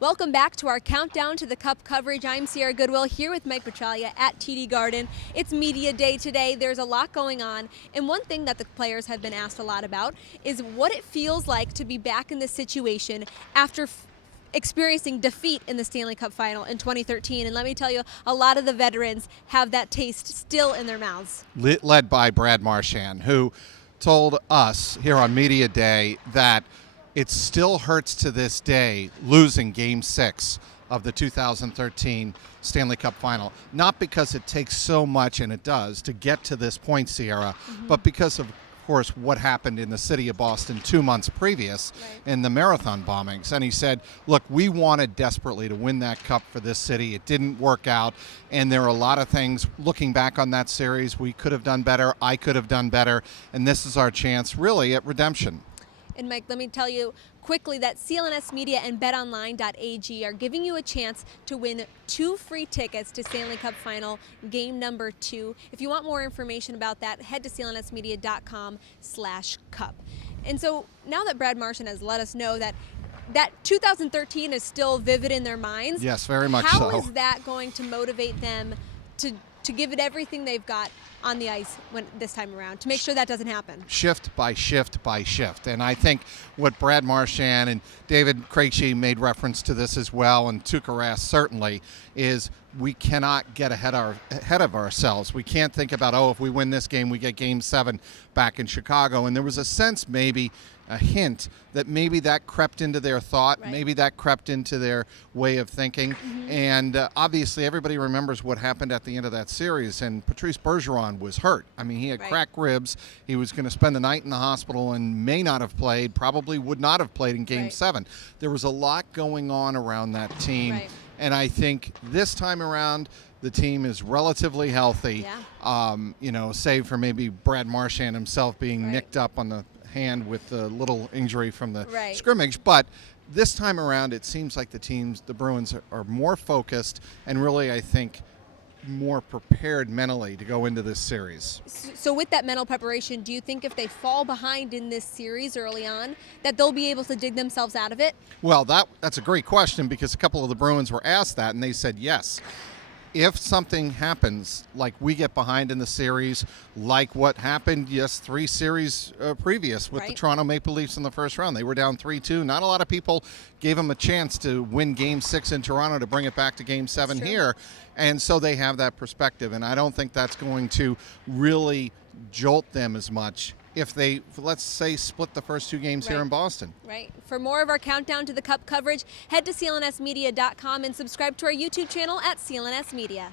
Welcome back to our countdown to the Cup coverage. I'm Sierra Goodwill here with Mike Petraglia at TD Garden. It's media day today. There's a lot going on. And one thing that the players have been asked a lot about is what it feels like to be back in this situation after experiencing defeat in the Stanley Cup Final in 2013. And let me tell you, a lot of the veterans have that taste still in their mouths. Led by Brad Marchand, who told us here on Media Day that it still hurts to this day losing Game 6 of the 2013 Stanley Cup Final. Not because it takes so much, and it does, to get to this point, Sierra, but because of course, what happened in the city of Boston 2 months previous in the marathon bombings. And he said, look, we wanted desperately to win that cup for this city. It didn't work out. And there are a lot of things, looking back on that series, we could have done better. I could have done better. And this is our chance, really, at redemption. And Mike, let me tell you quickly that CLNS Media and BetOnline.ag are giving you a chance to win 2 free tickets to Stanley Cup Final game number 2. If you want more information about that, head to clnsmedia.com/cup. And so now that Brad Marchand has let us know that 2013 is still vivid in their minds. Yes, very much How so. is that going to motivate them to give it everything they've got on the ice this time around to make sure that doesn't happen? Shift by shift by shift. And I think what Brad Marchand and David Krejci made reference to this as well, and Tuukka Rask certainly, is we cannot get ahead of ourselves. We can't think about, oh, if we win this game, we get Game 7 back in Chicago. And there was a sense, maybe a hint, that maybe that crept into their thought, maybe that crept into their way of thinking. And obviously everybody remembers what happened at the end of that series, and Patrice Bergeron was hurt. I mean, he had cracked ribs. He was going to spend the night in the hospital and may not have played, probably would not have played in Game 7. There was a lot going on around that team. And I think this time around, the team is relatively healthy, save for maybe Brad Marchand himself being nicked up on the hand with a little injury from the scrimmage. But this time around, it seems like the Bruins are more focused and really, I think, more prepared mentally to go into this series. So with that mental preparation, do you think if they fall behind in this series early on, that they'll be able to dig themselves out of it? Well, that's a great question, because a couple of the Bruins were asked that, and they said yes. If something happens, like we get behind in the series, like what happened, 3 series previous with the Toronto Maple Leafs in the first round. They were down 3-2. Not a lot of people gave them a chance to win Game 6 in Toronto to bring it back to Game 7 here. And so they have that perspective. And I don't think that's going to really jolt them as much if they, let's say, split the first 2 games here in Boston. For more of our countdown to the Cup coverage, head to clnsmedia.com and subscribe to our YouTube channel at CLNS Media.